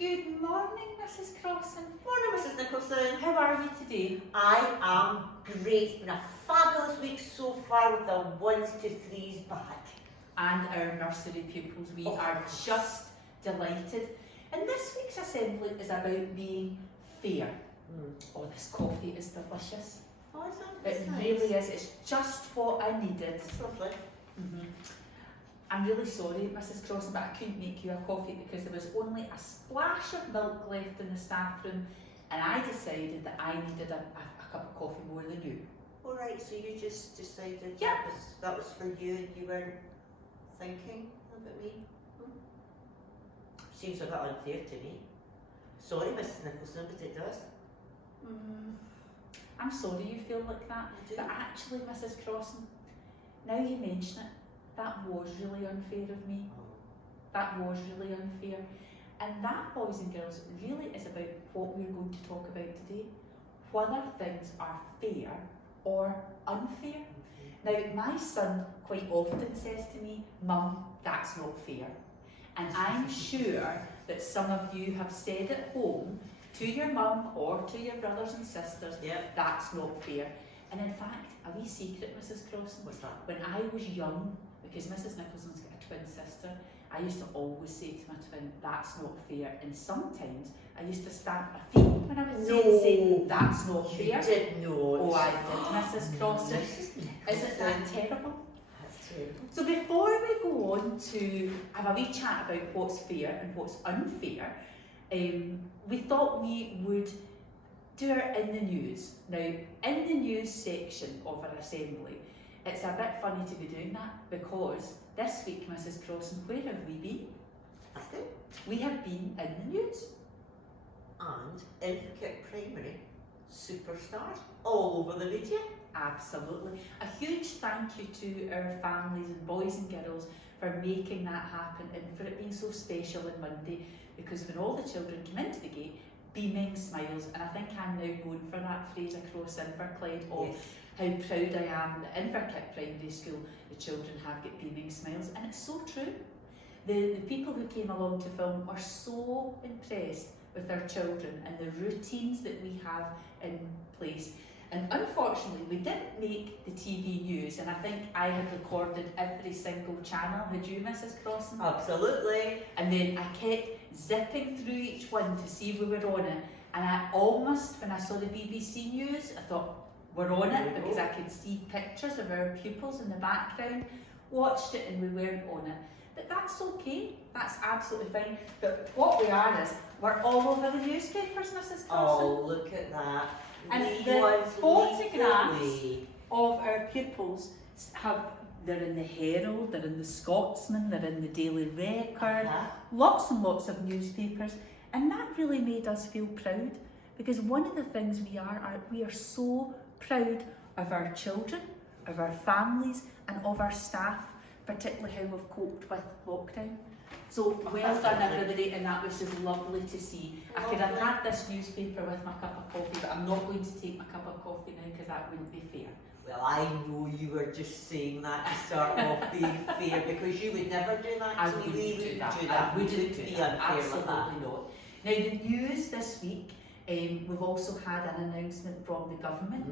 Good morning, Mrs. Crossan. Morning, Mrs. Nicholson. How are you today? I am great. It's been a fabulous week so far with the 1s to 3s back. And our nursery pupils, we are just delighted. And this week's assembly is about being fair. Oh, this coffee is delicious. Oh, is that? It really is. It's just what I needed. It's lovely. I'm really sorry, Mrs. Crossan, but I couldn't make you a coffee because there was only a splash of milk left in the staff room, and I decided that I needed a cup of coffee more than you. All right, so you just decided Yeah. that was for you and you weren't thinking about me? Seems a bit unfair to me. Sorry, Mrs. Nicholson, but it does. I'm sorry you feel like that, I do. but actually, Mrs. Crossan, now you mention it, that was really unfair of me. That was really unfair. And that, boys and girls, really is about what we're going to talk about today. Whether things are fair or unfair. Now, my son quite often says to me, "Mum, that's not fair." And I'm sure that some of you have said at home to your mum or to your brothers and sisters, Yep. "That's not fair." And in fact, a wee secret, Mrs. Crossan, What's that? when I was young, because Mrs. Nicholson's got a twin sister, I used to always say to my twin, "That's not fair." And sometimes I used to stamp my feet when I would say, "That's not fair." You did not. Oh, I did, Mrs. Crossan. Mrs. Nicholson. Isn't that terrible? That's terrible. So before we go on to have a wee chat about what's fair and what's unfair, we thought we would do our in the news. Now, in the news section of our assembly, it's a bit funny to be doing that because this week, Mrs. Crossan, where have we been? That's good. We have been in the news. And Intricate Primary superstars all over the media. Absolutely. A huge thank you to our families and boys and girls for making that happen and for it being so special on Monday, because when all the children came into the gate, beaming smiles, and I think I'm now known for that phrase across Inverclyde of how proud I am that in Inverclyde Primary School the children have got beaming smiles, and it's so true. The people who came along to film were so impressed with their children and the routines that we have in place. And unfortunately, we didn't make the TV news, and I think I had recorded every single channel. Had you, Mrs. Crossan? Absolutely. And then I kept zipping through each one to see if we were on it. And I almost, when I saw the BBC news, I thought, we're on it, because I could see pictures of our pupils in the background, watched it and we weren't on it. But that's okay, that's absolutely fine. But what we are is, we're all over the newspapers, Mrs. Crossan. Oh, look at that. And Lead the ones, photographs lead the way. of our pupils they're in the Herald, they're in the Scotsman, they're in the Daily Record, lots and lots of newspapers, and that really made us feel proud, because one of the things we are so proud of our children, of our families and of our staff, particularly how we've coped with lockdown. So well done everybody, and that was just lovely to see. I could have had this newspaper with my cup of coffee, but I'm not going to take my cup of coffee now because that wouldn't be fair. Well, I know you were just saying that to start off being fair, because you would never do that I to me. wouldn't do that. I wouldn't be unfair like Absolutely that. not. Now the news this week, we've also had an announcement from the government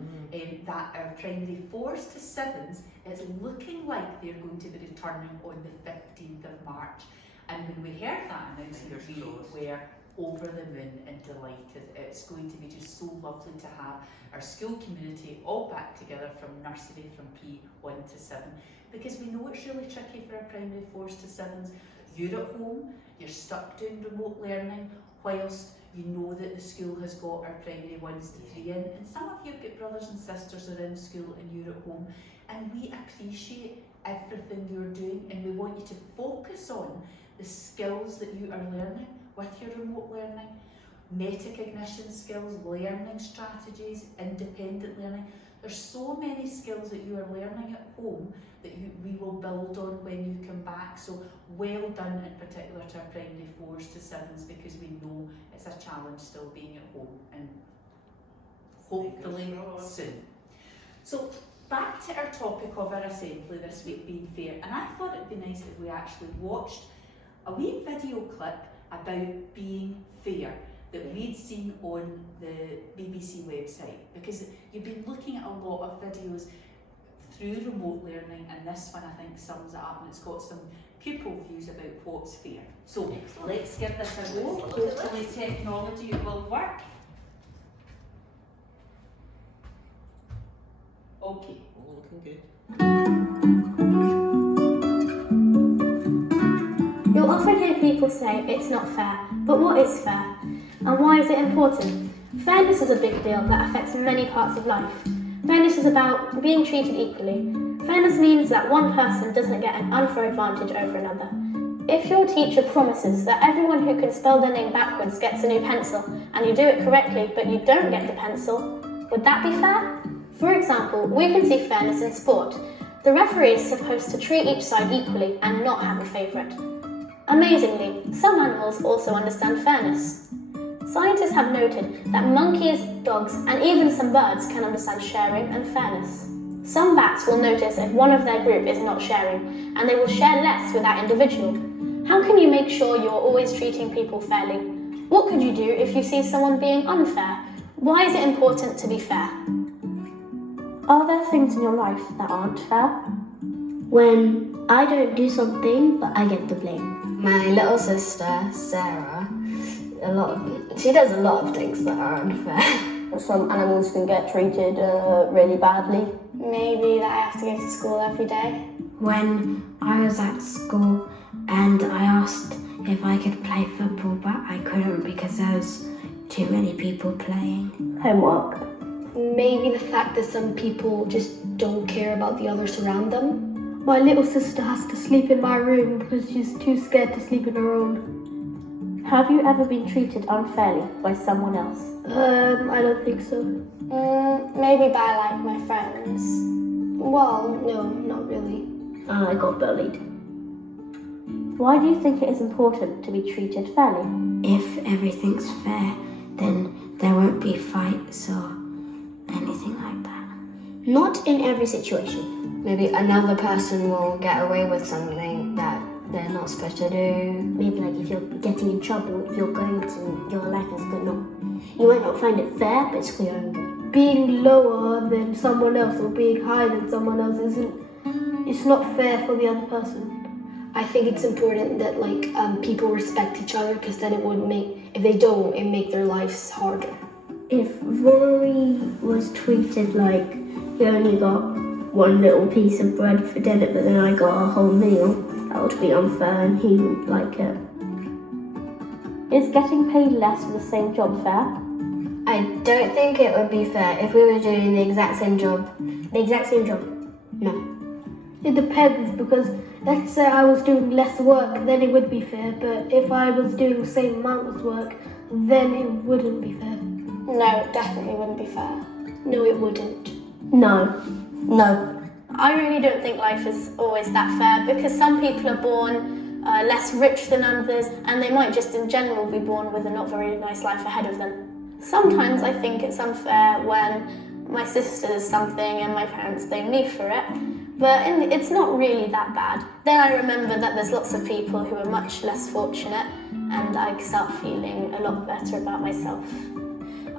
that our primary 4s to 7s is looking like they're going to be returning on the 15th of March. And when we heard that announcement, we were over the moon and delighted. It's going to be just so lovely to have our school community all back together from nursery, from P1 to 7, because we know it's really tricky for our primary 4s to 7s. You're at home, you're stuck doing remote learning, whilst you know that the school has got our primary 1s to 3 in, and some of you have got brothers and sisters who are in school and you're at home, and we appreciate everything you're doing, and we want you to focus on the skills that you are learning with your remote learning, metacognition skills, learning strategies, independent learning. There's so many skills that you are learning at home that we will build on when you come back. So well done in particular to our primary 4s to 7s, because we know it's a challenge still being at home, and hopefully soon. So back to our topic of our assembly this week being fair, and I thought it'd be nice if we actually watched a wee video clip about being fair that we'd seen on the BBC website, because you've been looking at a lot of videos through remote learning, and this one I think sums it up, and it's got some pupil views about what's fair. So let's give this a go. Hopefully technology will work. Okay. Oh, looking good. You'll often hear people say it's not fair, but what is fair? And why is it important? Fairness is a big deal that affects many parts of life. Fairness is about being treated equally. Fairness means that one person doesn't get an unfair advantage over another. If your teacher promises that everyone who can spell their name backwards gets a new pencil, and you do it correctly but you don't get the pencil, would that be fair? For example, we can see fairness in sport. The referee is supposed to treat each side equally and not have a favourite. Amazingly, some animals also understand fairness. Scientists have noted that monkeys, dogs, and even some birds can understand sharing and fairness. Some bats will notice if one of their group is not sharing, and they will share less with that individual. How can you make sure you're always treating people fairly? What could you do if you see someone being unfair? Why is it important to be fair? Are there things in your life that aren't fair? When I don't do something, but I get the blame. My little sister, Sarah, she does a lot of things that are unfair. Some animals can get treated really badly. Maybe that I have to go to school every day. When I was at school and I asked if I could play football, but I couldn't because there was too many people playing. Homework. Maybe the fact that some people just don't care about the others around them. My little sister has to sleep in my room because she's too scared to sleep in her own. Have you ever been treated unfairly by someone else? I don't think so. Maybe by like my friends. Well, no, not really. I got bullied. Why do you think it is important to be treated fairly? If everything's fair, then there won't be fights or anything like that. Not in every situation. Maybe another person will get away with something that they're not supposed to do. Maybe like if you're getting in trouble, your life is good. You might not find it fair, but it's for your own good. Being lower than someone else or being higher than someone else it's not fair for the other person. I think it's important that people respect each other, because then if they don't, it make their lives harder. If Rory was treated like he only got one little piece of bread for dinner, but then I got a whole meal, that would be unfair and he wouldn't like it. Is getting paid less for the same job fair? I don't think it would be fair if we were doing the exact same job. The exact same job? No. It depends, because let's say I was doing less work, then it would be fair, but if I was doing the same amount of work, then it wouldn't be fair. No, it definitely wouldn't be fair. No, it wouldn't. No. I really don't think life is always that fair, because some people are born less rich than others, and they might just in general be born with a not very nice life ahead of them. Sometimes I think it's unfair when my sister does something and my parents blame me for it, but it's not really that bad. Then I remember that there's lots of people who are much less fortunate, and I start feeling a lot better about myself.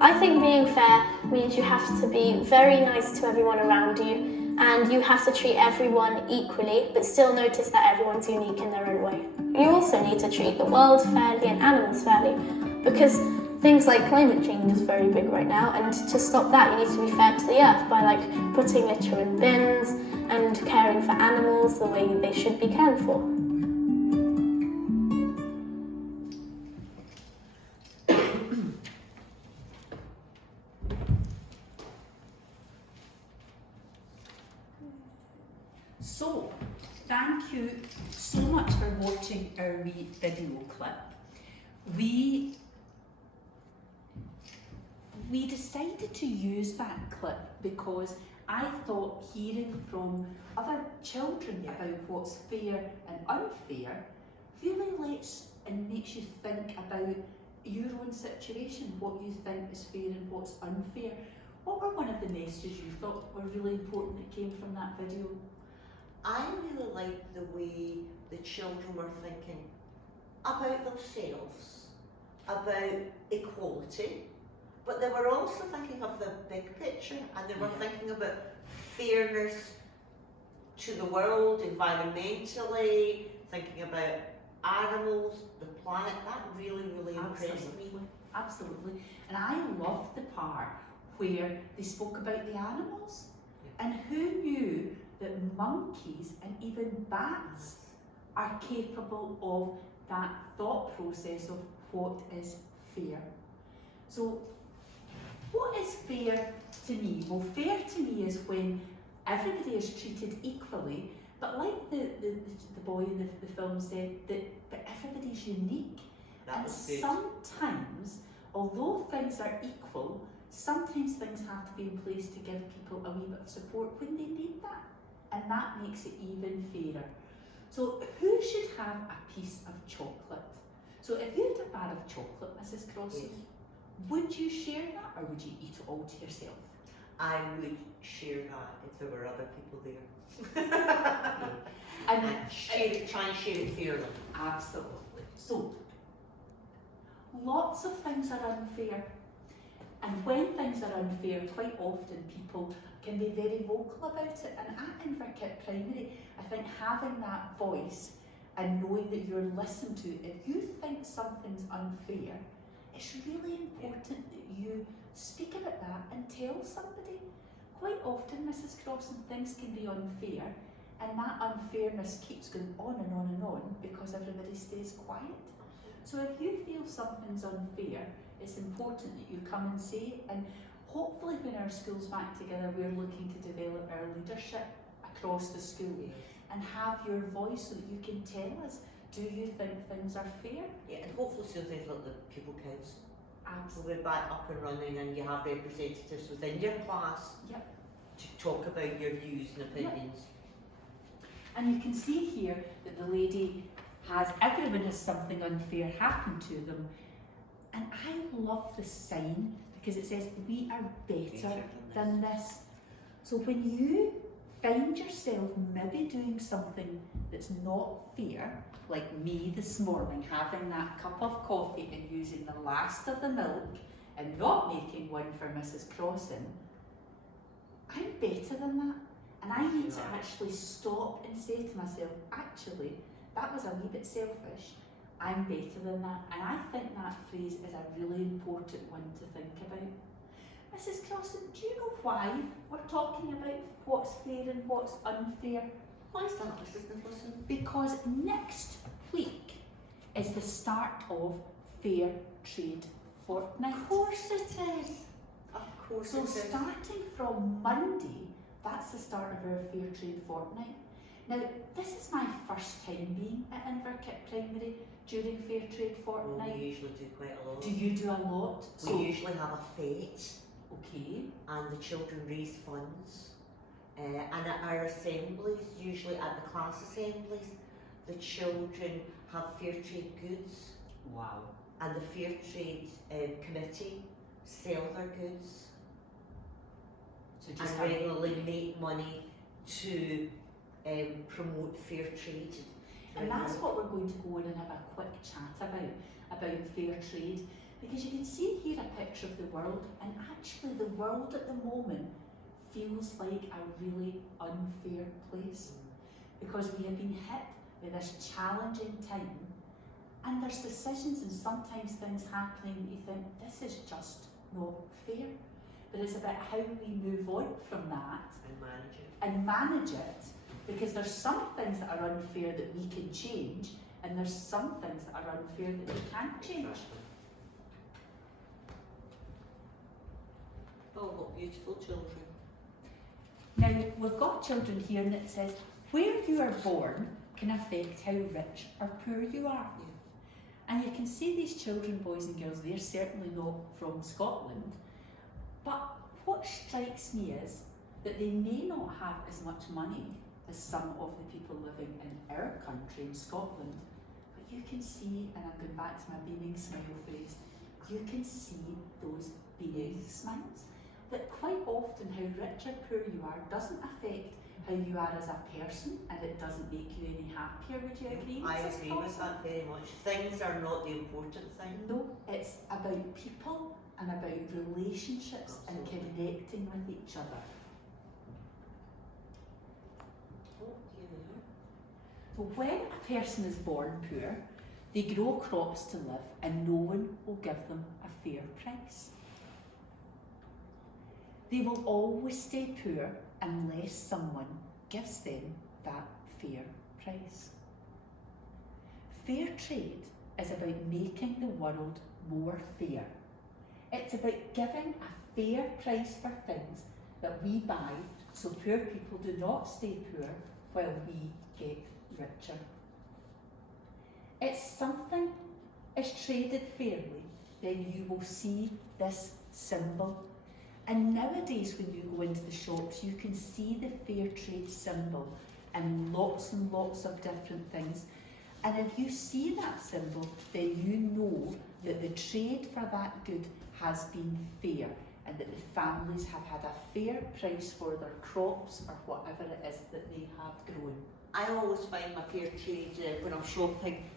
I think being fair means you have to be very nice to everyone around you, and you have to treat everyone equally, but still notice that everyone's unique in their own way. You also need to treat the world fairly and animals fairly, because things like climate change is very big right now, and to stop that you need to be fair to the earth by putting litter in bins and caring for animals the way they should be cared for. So, thank you so much for watching our wee video clip. We decided to use that clip because I thought hearing from other children about what's fair and unfair really lets and makes you think about your own situation, what you think is fair and what's unfair. What were one of the messages you thought were really important that came from that video? I really liked the way the children were thinking, about themselves, about equality, but they were also thinking of the big picture, and they were thinking about fairness to the world, environmentally, thinking about animals, the planet. That really, really impressed me. Absolutely. And I loved the part where they spoke about the animals. And who knew that monkeys and even bats are capable of that thought process of what is fair? So, what is fair to me? Well, fair to me is when everybody is treated equally, but like the boy in the film said, but everybody's unique. That was good. Sometimes, although things are equal, sometimes things have to be in place to give people a wee bit of support when they need that, and that makes it even fairer. So who should have a piece of chocolate? So if you had a bar of chocolate, Mrs. Crossley, would you share that, or would you eat it all to yourself? I would share that if there were other people there. And Try and share it fairly. absolutely. So lots of things are unfair. And when things are unfair, quite often people can be very vocal about it. And at Inverkip Primary, I think having that voice and knowing that you're listened to, if you think something's unfair, it's really important that you speak about that and tell somebody. Quite often, Mrs. Crossan, things can be unfair, and that unfairness keeps going on and on and on because everybody stays quiet. So if you feel something's unfair, it's important that you come and say it, and hopefully when our school's back together, we're looking to develop our leadership across the school and have your voice so that you can tell us, do you think things are fair? Yeah, and hopefully soon things like the pupil council Absolutely. will be back up and running, and you have representatives within your class to talk about your views and opinions. And you can see here that the lady everyone has something unfair happen to them. And I love the sign because it says, we are better than this. So when you find yourself maybe doing something that's not fair, like me this morning, having that cup of coffee and using the last of the milk and not making one for Mrs. Crossan, I'm better than that. And I need to actually stop and say to myself, actually, that was a wee bit selfish. I'm better than that. And I think that phrase is a really important one to think about. Mrs. Crossan, do you know why we're talking about what's fair and what's unfair? Why is that, Mrs. Nicholson? Because next week is the start of Fair Trade Fortnight. Of course it is. Of course So it is. starting from Monday, that's the start of our Fair Trade Fortnight. Now, this is my first time being at Inverkip Primary during Fair Trade Fortnight. We usually do quite a lot. Do you do a lot? We usually have a fete, Okay. and the children raise funds. And at our assemblies, usually at the class assemblies, the children have fair trade goods, Wow. and the fair trade committee sell their goods So just and regularly make money to promote fair trade. And that's what we're going to go in and have a quick chat about fair trade, because you can see here a picture of the world, and actually the world at the moment feels like a really unfair place, because we have been hit with this challenging time, and there's decisions and sometimes things happening that you think, this is just not fair. But it's about how we move on from that and manage it, because there's some things that are unfair that we can change, and there's some things that are unfair that we can't change. Oh, what beautiful children. Now, we've got children here, and it says, where you are born can affect how rich or poor you are. And you can see these children, boys and girls, they're certainly not from Scotland, but what strikes me is that they may not have as much money as some of the people living in our country, in Scotland, but you can see, and I'm going back to my beaming smile phrase, you can see those beaming smiles. That quite often how rich or poor you are doesn't affect how you are as a person and it doesn't make you any happier. Would you agree? I Mrs. agree with Crossan? that very much. Things are not the important thing. No, it's about people and about relationships and Absolutely. connecting with each other. Oh, here we are. So when a person is born poor, they grow crops to live and no one will give them a fair price. They will always stay poor unless someone gives them that fair price. Fair trade is about making the world more fair. It's about giving a fair price for things that we buy so poor people do not stay poor while we get richer. If something is traded fairly, then you will see this symbol. And nowadays when you go into the shops, you can see the fair trade symbol and lots of different things. And if you see that symbol, then you know that the trade for that good has been fair and that the families have had a fair price for their crops or whatever it is that they have grown. I always find my fair trade when I'm shopping,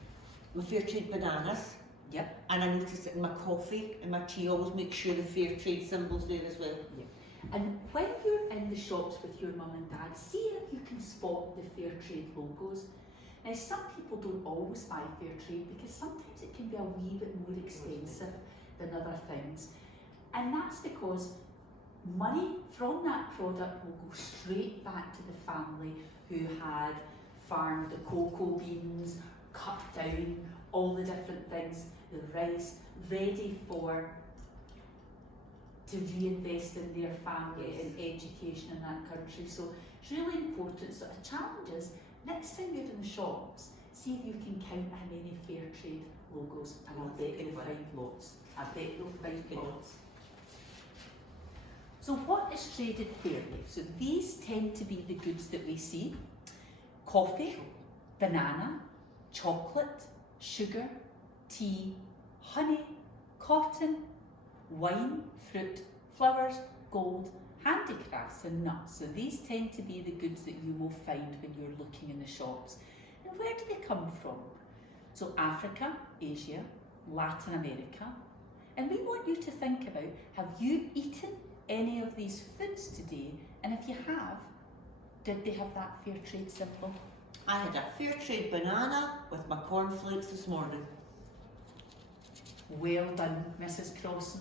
my fair trade bananas. Yep. And I notice it in my coffee and my tea, I always make sure the fair trade symbol's there as well. And when you're in the shops with your mum and dad, see if you can spot the fair trade logos. Now some people don't always buy fair trade because sometimes it can be a wee bit more expensive than other things. And that's because money from that product will go straight back to the family who had farmed the cocoa beans, cut down all the different things, the rice, ready to reinvest in their family and education in that country. So it's really important. So a challenge is, next time you're in the shops, see if you can count how many fair trade logos, and I'll bet you'll find lots. I bet you'll find lots. So what is traded fairly? So these tend to be the goods that we see: coffee, banana, chocolate, sugar, tea, honey, cotton, wine, fruit, flowers, gold, handicrafts and nuts. So these tend to be the goods that you will find when you're looking in the shops. And where do they come from? So Africa, Asia, Latin America. And we want you to think about, have you eaten any of these foods today? And if you have, did they have that fair trade symbol? I had a fair trade banana with my cornflakes this morning. Well done, Mrs. Crossan.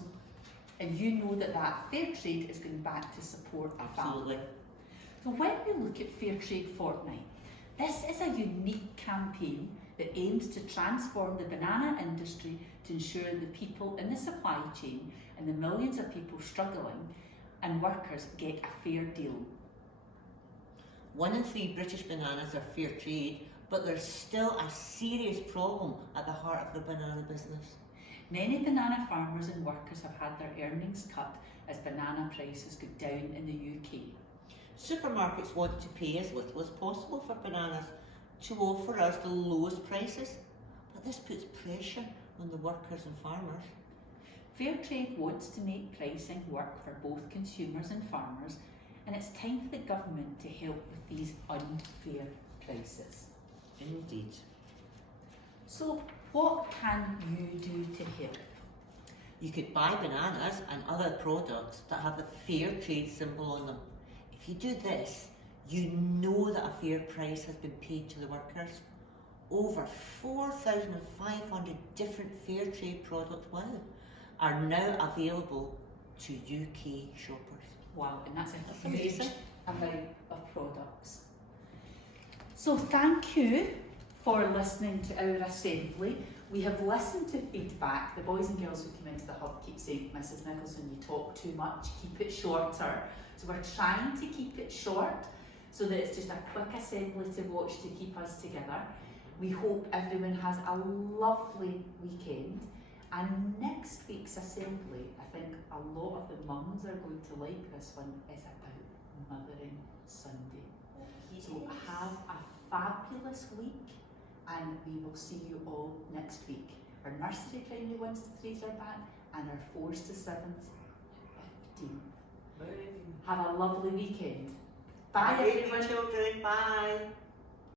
And you know that that fair trade is going back to support a family. Absolutely. So when we look at Fair Trade Fortnight, this is a unique campaign that aims to transform the banana industry to ensure the people in the supply chain and the millions of people struggling and workers get a fair deal. 1 in 3 British bananas are fair trade, but there's still a serious problem at the heart of the banana business. Many banana farmers and workers have had their earnings cut as banana prices go down in the UK. Supermarkets want to pay as little as possible for bananas to offer us the lowest prices, but this puts pressure on the workers and farmers. Fair trade wants to make pricing work for both consumers and farmers, and it's time for the government to help with these unfair prices. Indeed. So what can you do to help? You could buy bananas and other products that have the fair trade symbol on them. If you do this, you know that a fair price has been paid to the workers. Over 4,500 different fair trade products are now available to UK shoppers. Wow, and that's a That's huge amazing. amount of products. So thank you for listening to our assembly. We have listened to feedback. The boys and girls who come into the hub keep saying, Mrs. Nicholson, you talk too much, keep it shorter. So we're trying to keep it short so that it's just a quick assembly to watch to keep us together. We hope everyone has a lovely weekend. And next week's assembly, I think a lot of the mums are going to like this one, is about Mothering Sunday. So have a fabulous week, and we will see you all next week. Our nursery primary 1s to 3s are back, and our 4s to 7s 15. Have a lovely weekend. Bye Bye, everyone. children. Bye.